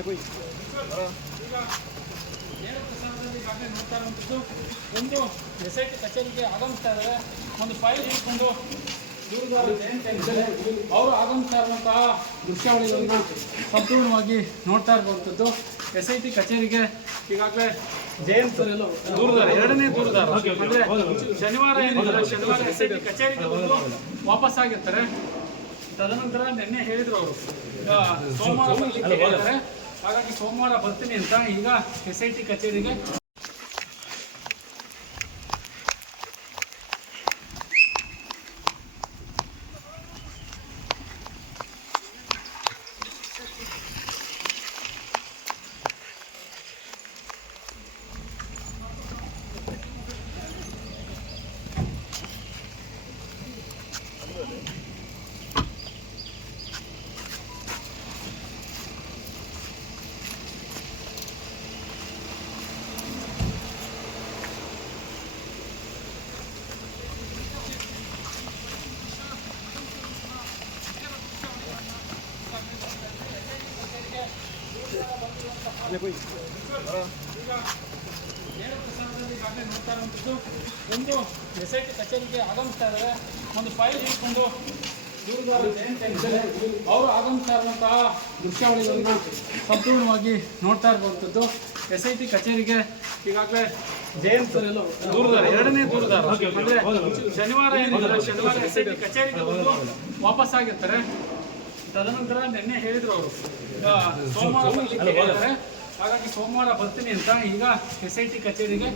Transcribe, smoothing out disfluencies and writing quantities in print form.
ಈಗ ನೇರ ಪ್ರಸಾರದಲ್ಲಿ ಈಗಾಗಲೇ ನೋಡ್ತಾ ಇರುವಂಥದ್ದು ಒಂದು SIT ಕಚೇರಿಗೆ ಆಗಮಿಸ್ತಾ ಇದ್ದಾರೆ. ಒಂದು ಫೈಲ್ ಇಟ್ಕೊಂಡು ದೂರದಾರ ಜಯಂತಿಯಲ್ಲಿ ಅವರು ಆಗಮಿಸ್ತಾ ಇರುವಂತಹ ದೃಶ್ಯಾವಳಿಗಳನ್ನು ಸಂಪೂರ್ಣವಾಗಿ ನೋಡ್ತಾ ಇರುವಂಥದ್ದು. SIT ಕಚೇರಿಗೆ ಈಗಾಗಲೇ ಜಯಂತ್ ದೂರದಾರ ಎರಡನೇ ದೂರದಾರ ಅಂದರೆ ಶನಿವಾರ ಏನಿಲ್ಲ, ಶನಿವಾರ SIT ಕಚೇರಿಗೆ ಬಂದು ವಾಪಸ್ ಆಗಿರ್ತಾರೆ. ತದನಂತರ ನಿನ್ನೆ ಹೇಳಿದ್ರು ಅವರು ಸೋಮವಾರ ಬರ್ಲಿಕ್ಕೆ ಹೇಳಿದ್ದಾರೆ. ಹಾಗಾಗಿ ಸೋಮವಾರ ಬರ್ತೀನಿ ಅಂತ ಈಗ SIT ಕಚೇರಿಗೆ ಈಗ ನೇರ ಪ್ರಸಾರದಲ್ಲಿ ಈಗಾಗಲೇ ನೋಡ್ತಾ ಇರುವಂಥದ್ದು ಒಂದು SIT ಕಚೇರಿಗೆ ಆಗಮಿಸ್ತಾ ಇದ್ದಾರೆ. ಒಂದು ಫೈಲ್ ಇಟ್ಕೊಂಡು ದೂರದಾರ ಜಯಂತಿಯಲ್ಲಿ ಅವರು ಆಗಮಿಸ್ತಾ ಇರುವಂತಹ ದೃಶ್ಯಾವಳಿಗಳನ್ನು ಸಂಪೂರ್ಣವಾಗಿ ನೋಡ್ತಾ ಇರುವಂಥದ್ದು. SIT ಕಚೇರಿಗೆ ಈಗಾಗಲೇ ಜಯಂತ್ ದೂರದಾರ ಎರಡನೇ ದೂರದಾರ ಅಂದರೆ ಶನಿವಾರ ಏನಿಲ್ಲ, ಶನಿವಾರ SIT ಕಚೇರಿಗೆ ಬಂದು ವಾಪಸ್ ಆಗಿರ್ತಾರೆ. ತದನಂತರ ನಿನ್ನೆ ಹೇಳಿದ್ರು ಅವರು ಸೋಮವಾರ ಬರ್ಲಿಕ್ಕೆ ಹೇಳಿದ್ದಾರೆ. ಹಾಗಾಗಿ ಸೋಮವಾರ ಬರ್ತೀನಿ ಅಂತ ಈಗ SIT ಕಚೇರಿಗೆ